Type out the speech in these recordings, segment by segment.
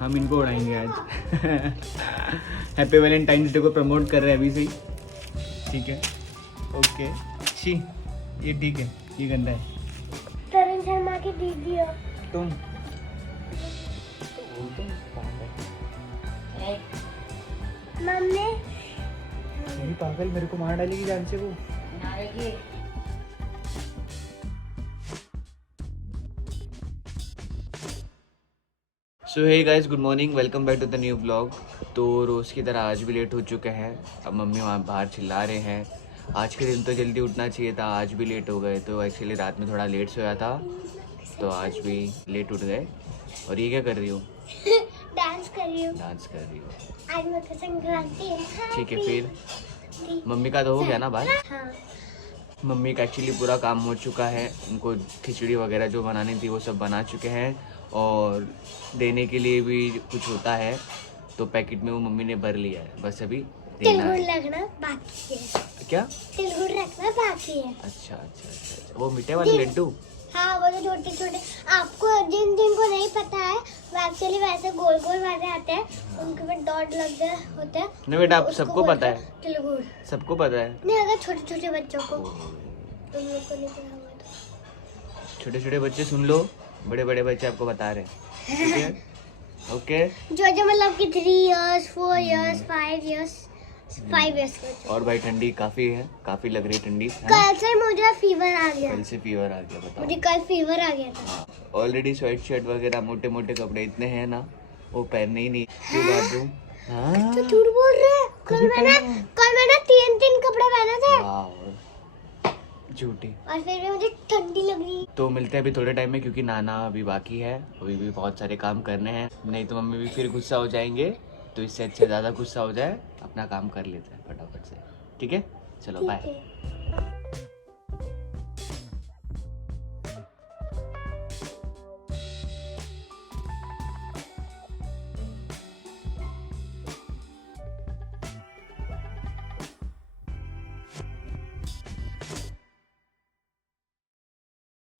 हम इनको उड़ाएंगे आज। हैप्पी वैलेंटाइंस डे को प्रमोट कर रहे हैं अभी से ही। ठीक है, ओके। शी, ये ठीक है, ये गंदा है। तरुण शर्मा की दीदी हो तुम मम्मी। ये पागल, मेरे को मार डालेगी जान से वो। So hey guys, good morning, welcome back to the new blog. तो रोज़ की तरह आज भी लेट हो चुके हैं। अब मम्मी वहाँ बाहर चिल्ला रहे हैं। आज के दिन तो जल्दी उठना चाहिए था, आज भी लेट हो गए। तो एक्चुअली रात में थोड़ा लेट सोया था, तो आज भी लेट उठ गए। और ये क्या कर रही हो? डांस कर रही हूँ। डांस कर रही हो? आज मकर संक्रांति है। ठीक है, फिर मम्मी का तो हो गया ना बात? हाँ। मम्मी का एक्चुअली पूरा काम हो चुका है। उनको खिचड़ी वगैरह जो बनानी थी वो सब बना चुके हैं, और देने के लिए भी कुछ होता है तो पैकेट में वो मम्मी ने भर लिया है, बस अभी देना तिलगुड़ है। लगना बाकी है। क्या? तिलगुड़ रखना बाकी है। अच्छा अच्छा अच्छा, वो मीठे वाले लड्डू? हाँ, वो तो छोटे छोटे, आपको जिन जिनको नहीं पता है वो एक्चुअली वैसे गोल गोल वाले आते हैं, उनके में डॉट लग गए होते हैं। नहीं बेटा, आप उसको सबको बोलते पता हैं है, तिलगुड़। सबको पता है। नहीं, अगर छोटे छोटे बच्चों को, तुम लोग को नहीं पता होगा तो। छोटे छोटे बच्चे सुन लो, बड़े बड़े बच्चे आपको बता रहे हैं। ठीक है, ओके। जो जो मतलब कि 3 इयर्स 4 इयर्स 5 इयर्स 5 इयर्स के बच्चों। और भाई ठंडी काफ़ी है, काफ़ी लग रही है ठंडी, है ना? कल से मुझे फीवर आ गया। कल से फीवर आ गया, बताओ। मुझे कल फीवर आ गया था। हाँ, ऑलरेडी स्वेट शर्ट वगैरह मोटे मोटे कपड़े इतने हैं ना, वो पहनने ही नहीं। क्यों बाथरूम? हाँ, तो झूठ बोल रहे हैं। कल मैंने 3 कपड़े पहने थे। वाह, झूठी। और फिर भी मुझे ठंडी लग रही। तो मिलते हैं अभी थोड़े टाइम में, क्योंकि नाना अभी बाकी है, अभी भी बहुत सारे काम करने हैं, नहीं तो मम्मी भी फिर गुस्सा हो जाएंगे। तो इससे अच्छा ज़्यादा गुस्सा हो जाए, अपना काम कर लेते हैं फटाफट से। ठीक है, चलो बाय। ठीक है।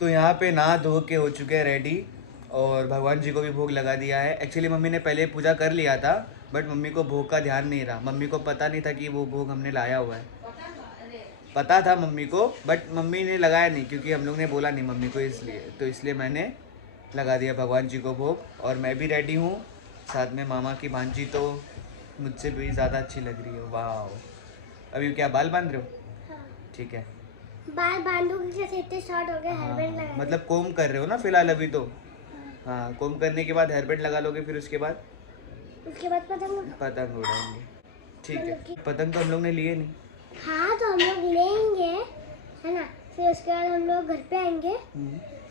तो यहाँ पे नहा धो के हो चुके हैं रेडी, और भगवान जी को भी भोग लगा दिया है। एक्चुअली मम्मी ने पहले पूजा कर लिया था, बट मम्मी को भोग का ध्यान नहीं रहा। मम्मी को पता नहीं था कि वो भोग हमने लाया हुआ है। पता था मम्मी को, बट मम्मी ने लगाया नहीं, क्योंकि हम लोग ने बोला नहीं मम्मी को, इसलिए मैंने लगा दिया भगवान जी को भोग। और मैं भी रेडी हूँ, साथ में मामा की भांजी तो मुझसे भी ज़्यादा अच्छी लग रही है। वाह। अभी क्या बाल बांध रहे हो? हाँ। ठीक है। बाल बांधूंगी जैसे इतने शॉर्ट हो गए, हाँ, हेयरबैंड लगा। मतलब कोम कर रहे हो ना फिलहाल अभी तो? हाँ, कोम करने के बाद हेयरबैंड लगा लोगे, फिर उसके बाद पतंग उड़ाएंगे। ठीक है, पतंग तो हम लोग ने लिए नहीं। हाँ, तो हम लोग लेंगे, है ना। फिर उसके बाद हम लोग घर पे आएंगे।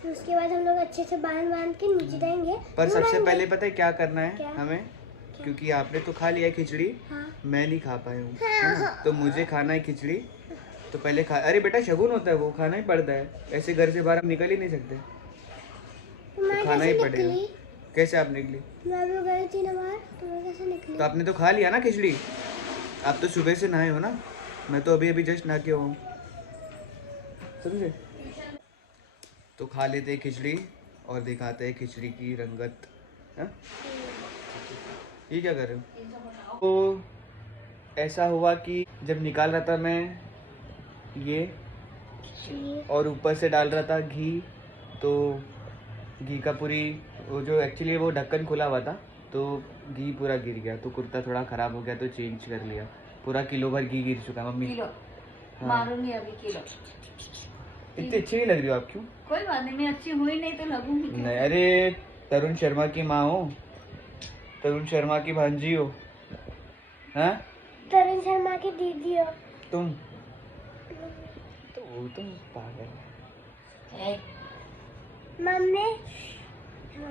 फिर उसके बाद हम लोग अच्छे से बांध के नीचे जाएंगे। पर सबसे पहले पता है क्या करना है क्या? हमें? क्योंकि आपने तो खा लिया खिचड़ी, हाँ। मैं नहीं खा पाया हूँ, है ना? तो मुझे खाना है खिचड़ी, तो पहले खा। अरे बेटा, शगुन होता है, वो खाना ही पड़ता है। ऐसे घर से बाहर हम निकल ही नहीं सकते, तो खाना ही पड़ेगा। कैसे आप निकली? मैं भी गई थी ना बाहर, तो मैं कैसे निकली? तो आपने तो खा लिया ना खिचड़ी। आप तो सुबह से नहाए हो ना, मैं तो अभी जस्ट नहा के हूँ, समझे? तो खा लेते हैं खिचड़ी और दिखाते हैं खिचड़ी की रंगत। हाँ? ये क्या कर रहे हो? तो ऐसा हुआ कि जब निकाल रहा था मैं ये, और ऊपर से डाल रहा था घी, तो घी का पूरी वो जो एक्चुअली वो ढक्कन खुला हुआ था, तो घी पूरा गिर गया। तो कुर्ता थोड़ा ख़राब हो गया, तो चेंज कर लिया। पूरा किलो भर घी गिर चुका मम्मी। किलो हाँ। मारूंगी अभी किलो। इतनी अच्छी नहीं लग रही हो आप, क्यों? कोई बात नहीं, मैं अच्छी हुई नहीं तो लगूंगी नहीं, अरे तरुण शर्मा की माँ हो, तरुण शर्मा की भांजी हो। हाँ, तरुण शर्मा की दीदी हो तुम तो वो तो पागल है। मम्मी।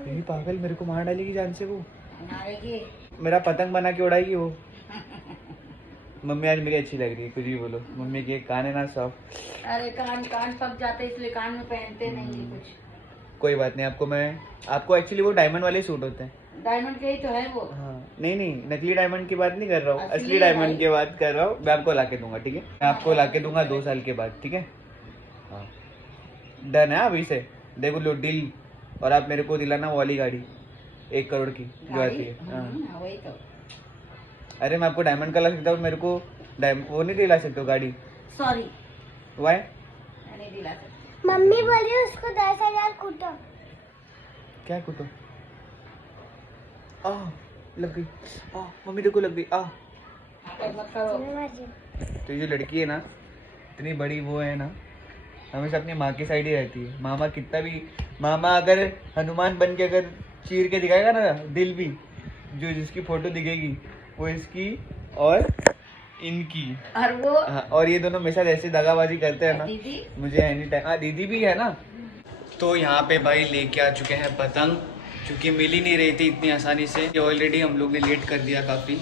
ये पागल, मेरे को मार डालेगी जान से वो। मारेगी। मेरा पतंग बना के उड़ाएगी वो। मम्मी आज मेरी अच्छी लग रही है, कुछ भी बोलो। मम्मी के कान है ना सॉफ्ट। अरे कान पक जाते इसलिए कान में पहनते नहीं है कुछ। कोई बात नहीं, आपको एक्चुअली वो डायमंड वाले सूट होते हैं। डायमंड के ही तो है वो। हाँ, नहीं, नकली डायमंड की बात नहीं कर रहा हूँ, असली असली डायमंड की बात कर रहा हूँ। मैं आपको ला के दूंगा, ठीक है? मैं आपको ला के दूंगा 2 साल के बाद, ठीक है? हाँ, डन है अभी से। देखो लो डील। और आप मेरे को दिलाना वो वाली गाड़ी, 1 करोड़ की जो आती है। हाँ। वही तो। अरे मैं आपको डायमंड का ला सकता हूँ, मेरे को वो नहीं दिला सकते हो गाड़ी। Sorry, why? मैं नहीं दिला सकती। मम्मी बोल रही है उसको 10,000 कूटो। क्या कुटो? आ लग गई। आ मम्मी देखो लग गई। आ मत करो। तो ये जो लड़की है ना, इतनी बड़ी वो है ना, हमेशा अपनी माँ की साइड ही रहती है। मामा कितना भी, मामा अगर हनुमान बन के अगर चीर के दिखाएगा ना दिल भी, जो जिसकी फोटो दिखेगी वो इसकी और इनकी। और वो हाँ, और ये दोनों हमेशा ऐसे दगाबाजी करते हैं ना। दीदी मुझे एनी टाइम, हाँ दीदी भी है ना। तो यहाँ पे भाई लेके आ चुके हैं पतंग, क्योंकि मिल ही नहीं रही थी इतनी आसानी से। ये ऑलरेडी हम लोग ने लेट कर दिया काफ़ी।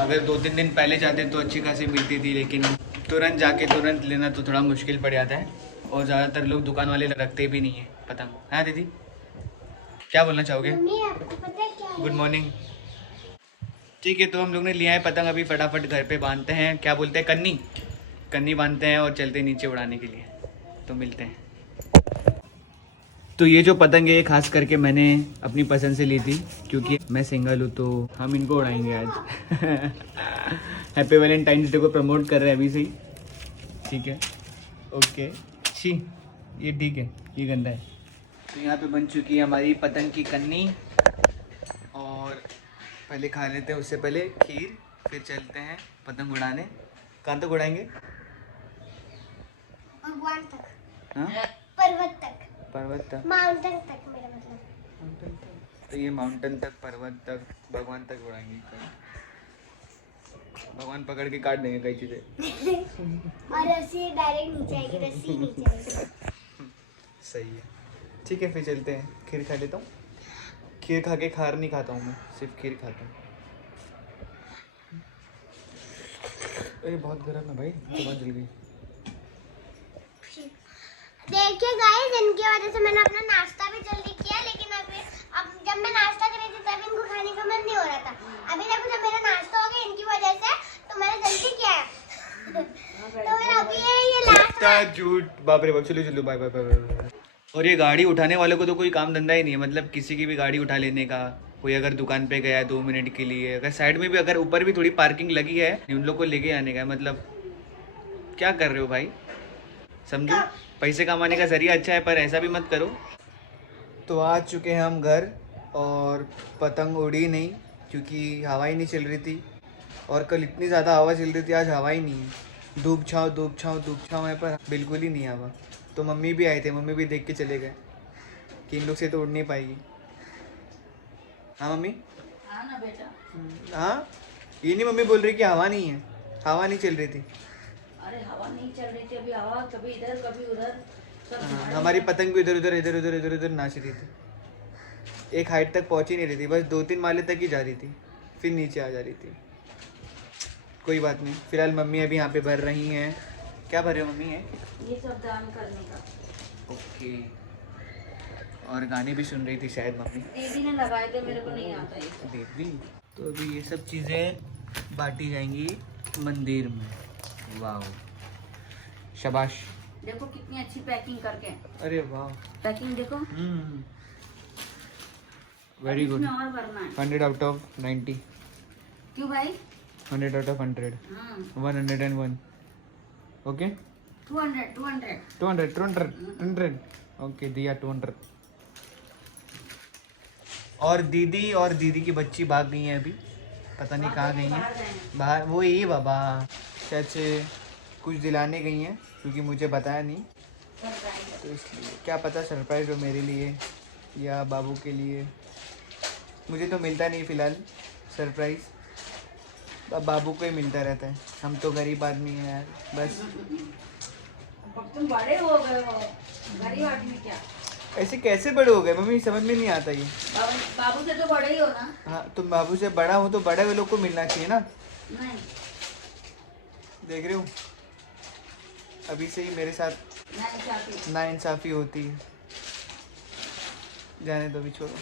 अगर 2-3 दिन पहले जाते तो अच्छी खासी मिलती थी, लेकिन तुरंत जाके तुरंत लेना तो थोड़ा मुश्किल पड़ जाता है। और ज़्यादातर लोग दुकान वाले रखते भी नहीं है पतंग। हाँ दीदी, क्या बोलना चाहोगे? मम्मी आपको पता है क्या है? Good morning. ठीक है, तो हम लोग ने लिया है पतंग, अभी फटाफट घर पे बांधते हैं। क्या बोलते हैं, कन्नी कन्नी बांधते हैं और चलते हैं नीचे उड़ाने के लिए। तो मिलते हैं। तो ये जो पतंग है खास करके मैंने अपनी पसंद से ली थी, क्योंकि मैं सिंगल हूँ तो हम इनको उड़ाएंगे आज। हैप्पी वैलेंटाइंस डे को प्रमोट कर रहे हैं अभी से ही। ठीक है, ओके। छी, ये ठीक है, ये गंदा है। तो यहाँ पे बन चुकी है हमारी पतंग की कन्नी, और पहले खा लेते हैं उससे पहले खीर, फिर चलते हैं पतंग उड़ाने। कहाँ तक उड़ाएंगे? भगवान तक, हाँ, पर्वत तक, पर्वत तक, माउंटेन तक, मेरा मतलब। माउंटेन तक। तो ये माउंटेन तक, पर्वत तक, भगवान तक उड़ाएंगे। भगवान पकड़ के काट देंगे कई चीज़ें। और रस्सी डायरेक्ट नीचे आएगी, रस्सी नीचे आएगी। सही है, ठीक है, फिर चलते हैं। खीर खा लेता हूँ। खीर खा के खार नहीं खाता हूँ मैं, सिर्फ खीर खाता हूँ। अरे बहुत गर्म है भाई, जुबान जल गई। देखिए गाइस, इनकी वजह से मैंने अपना नाश्ता भी जल्दी किया, लेकिन अब जब मैं नाश्ता कर रही थी तब इनको खाने का मन नहीं हो रहा था। अभी देखो जब मेरा नाश्ता हो गया इनकी वजह से, तो मैंने जल्दी किया है। तो फिर अभी ये लास्ट झूठ, बाप रे बाप। चलो चलो, बाय बाय बाय बाय। और ये गाड़ी उठाने वालों को तो कोई काम धंधा ही नहीं है, मतलब किसी की भी गाड़ी उठा लेने का। कोई अगर दुकान पे गया है 2 मिनट के लिए, अगर साइड में भी, अगर ऊपर भी थोड़ी पार्किंग लगी है, उन लोग को लेके आने का है। मतलब क्या कर रहे हो भाई, समझो। पैसे कमाने का जरिया अच्छा है, पर ऐसा भी मत करो। तो आ चुके हैं हम घर, और पतंग उड़ी नहीं क्योंकि हवा ही नहीं चल रही थी। और कल इतनी ज़्यादा हवा चल रही थी, आज हवा ही नहीं है। धूप छाँव धूप छाँव धूप छाँव है, पर बिल्कुल ही नहीं हवा। तो मम्मी भी आए थे, मम्मी भी देख के चले गए कि इन लोग से तो उड़ नहीं पाएगी। हाँ मम्मी? हाँ ना बेटा। हाँ, ये नहीं मम्मी बोल रही कि हवा नहीं है, हवा नहीं चल रही थी। अरे हवा नहीं चल रही थी अभी, हवा कभी इधर कभी उधर सब हाँ, झाड़ी- हमारी पतंग भी इधर उधर इधर उधर इधर उधर नाच रही थी। एक हाइट तक पहुंच ही नहीं रही थी, बस 2-3 माले तक ही जा रही थी, फिर नीचे आ जा रही थी। कोई बात नहीं, फिलहाल मम्मी अभी यहाँ पे भर रही हैं। क्या भर रहे हो मम्मी? है ये सब दान करने का। ओके। और गाने भी सुन रही थी शायद मम्मी। दीदी ने लगाए थे, मेरे को नहीं आता ये सब। दीदी, तो अभी ये सब चीज़ें बांटी जाएंगी मंदिर में। वाह, शाबाश। देखो कितनी अच्छी पैकिंग करके, अरे वाह, पैकिंग देखो। Very good. इसमें और भरना है। 100 out of 90। क्यों भाई? 100 out of 100। हाँ 101। ओके, 200 200 ओके, दिया 200। और दीदी की बच्ची भाग गई है अभी, पता नहीं कहाँ गई हैं। बाहर वो ही बाबा शायद से कुछ दिलाने गई हैं, क्योंकि मुझे बताया नहीं, तो इसलिए क्या पता सरप्राइज हो मेरे लिए या बाबू के लिए। मुझे तो मिलता नहीं फ़िलहाल सरप्राइज़, बाबू को ही मिलता रहता है। हम तो गरीब आदमी हैं यार, बस। अब तुम बड़े हो गए हो, गरीब आदमी क्या? ऐसे कैसे बड़े हो गए मम्मी, समझ में नहीं आता ये। बाबू से तो बड़े ही हो ना। हाँ, तुम बाबू से बड़ा हो तो बड़े हुए लोग को मिलना चाहिए ना। नहीं, देख रहे हो, अभी से ही मेरे साथ नहीं चाहती। नाइंसाफ़ी होती है। जाने दो, भी छोड़ो।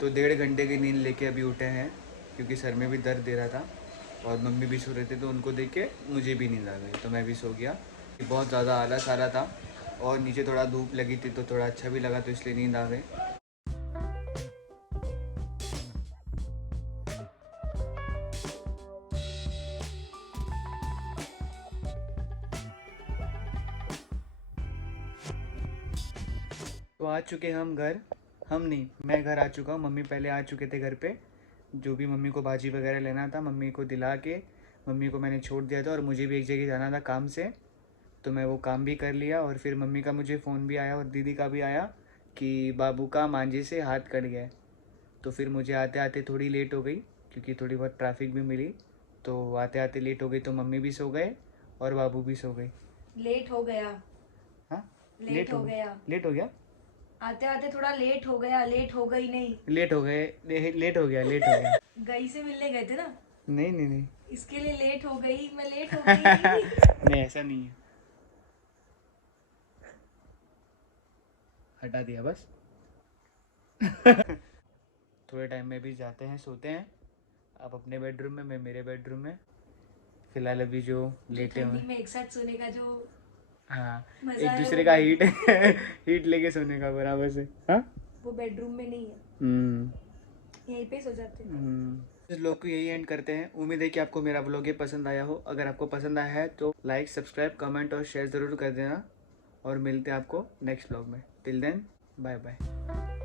तो 1.5 घंटे की नींद लेके अभी उठे हैं, क्योंकि सर में भी दर्द दे रहा था और मम्मी भी सो रहे थे, तो उनको देख के मुझे भी नींद आ गई, तो मैं भी सो गया। बहुत ज़्यादा आलस आ रहा था और नीचे थोड़ा धूप लगी थी, तो थोड़ा अच्छा भी लगा, तो इसलिए नींद आ गई। तो आ चुके हम घर, हम नहीं, मैं घर आ चुका हूँ। मम्मी पहले आ चुके थे घर पे। जो भी मम्मी को भाजी वगैरह लेना था मम्मी को दिला के मम्मी को मैंने छोड़ दिया था, और मुझे भी एक जगह जाना था काम से, तो मैं वो काम भी कर लिया। और फिर मम्मी का मुझे फ़ोन भी आया और दीदी का भी आया कि बाबू का मांझे से हाथ कट गया है। तो फिर मुझे आते आते थोड़ी लेट हो गई, क्योंकि थोड़ी बहुत ट्रैफिक भी मिली, तो आते आते लेट हो गई। तो मम्मी भी सो गए और बाबू भी सो गए। लेट हो गया। हाँ, लेट हो गया। लेट हो गया, आते आते थोड़ा लेट हो गया, लेट हो गई नहीं। लेट हो गए, लेट हो गया, लेट हो गया। गई से मिलने गए थे ना, नहीं नहीं नहीं इसके लिए लेट हो गई, मैं लेट हो गई। नहीं, ऐसा नहीं है, हटा दिया बस। थोड़े टाइम में भी जाते हैं, सोते हैं। आप अपने बेडरूम में, मैं मेरे बेडरूम में। फिलहाल अभी जो लेटे हुए, ठंडी में एक साथ सोने का जो हाँ, मजा एक है दूसरे वो का हीट हीट लेके सोने का बराबर से। हाँ, वो बेडरूम में नहीं है, यहीं पे सो जाते हैं। इस ब्लॉग को यही एंड करते हैं। उम्मीद है कि आपको मेरा ब्लॉग ये पसंद आया हो। अगर आपको पसंद आया है तो लाइक, सब्सक्राइब, कमेंट और शेयर ज़रूर कर देना। और मिलते हैं आपको नेक्स्ट ब्लॉग में। Till then, bye bye.